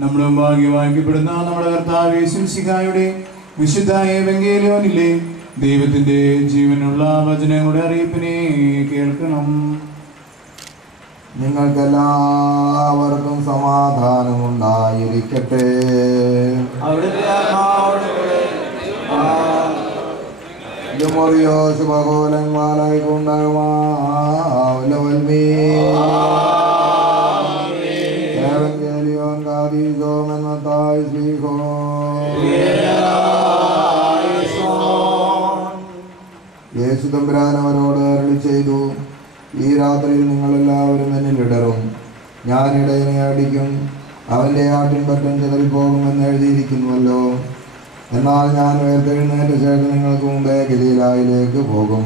നമ്മളും ഭാഗ്യവാക്യപ്പെടുന്ന നമ്മുടെ കർത്താവ് യേശുമിശിഹായുടെ വിശുദ്ധ എവങ്കേലിയോനിലെ ദൈവത്തിന്റെ ജീവനുള്ള വചനങ്ങളുടെ അറിയിപ്പിനെ കേൾക്കണം. നിങ്ങൾക്കെല്ലാവർക്കും സമാധാനമുണ്ടായിരിക്കട്ടെ. യേശുതമ്പുരാൻ അവരോട് അരുളി ചെയ്തു, ഈ രാത്രിയിൽ നിങ്ങളെല്ലാവരും എന്നിൽ ഇടറും. ഞാൻ ഇടയനെ അടിക്കും, അവൻ്റെ ആട്ടിൻപറ്റം ചിതറിപ്പോകുമെന്ന് എഴുതിയിരിക്കുന്നുവല്ലോ. എന്നാൽ ഞാൻ ഉയർത്തെഴുന്നേറ്റ ശേഷം നിങ്ങൾക്ക് മുമ്പേ ഗലീലായിലേക്ക് പോകും.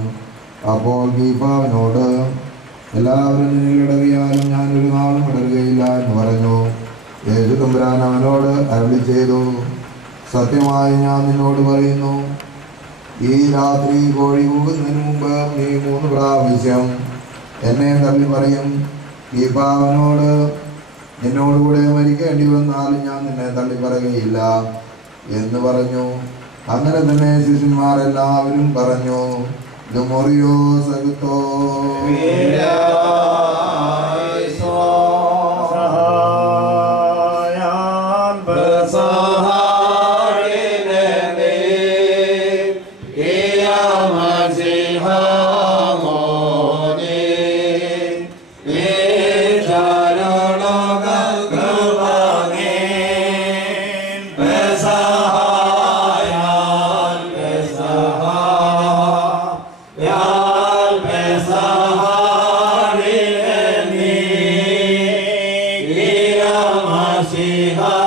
അപ്പോൾ കീഫാവിനോട്, എല്ലാവരും നിന്നിൽ ഇടറിയാലും ഞാൻ ഒരു നാളും ഇടറുകയില്ല എന്ന് പറഞ്ഞു. യേശുതമ്പുരാൻ അവനോട് അരുളി ചെയ്തു, സത്യമായി ഞാൻ നിന്നോട് പറയുന്നു, ഈ രാത്രി കോഴി കൂകുന്നതിന് മുമ്പ് നീ 3 പ്രാവശ്യം എന്നെ തള്ളി പറയും. കീഫാവിനോട്, നിന്നോടുകൂടെ മരിക്കേണ്ടി വന്നാലും ഞാൻ നിന്നെ തള്ളി പറയുകയില്ല എന്ന് പറഞ്ഞു. അങ്ങനെ തന്നെ ശിഷ്യന്മാരെല്ലാവരും പറഞ്ഞു. ദുമോറിയോ സഗുത്തോ Shiva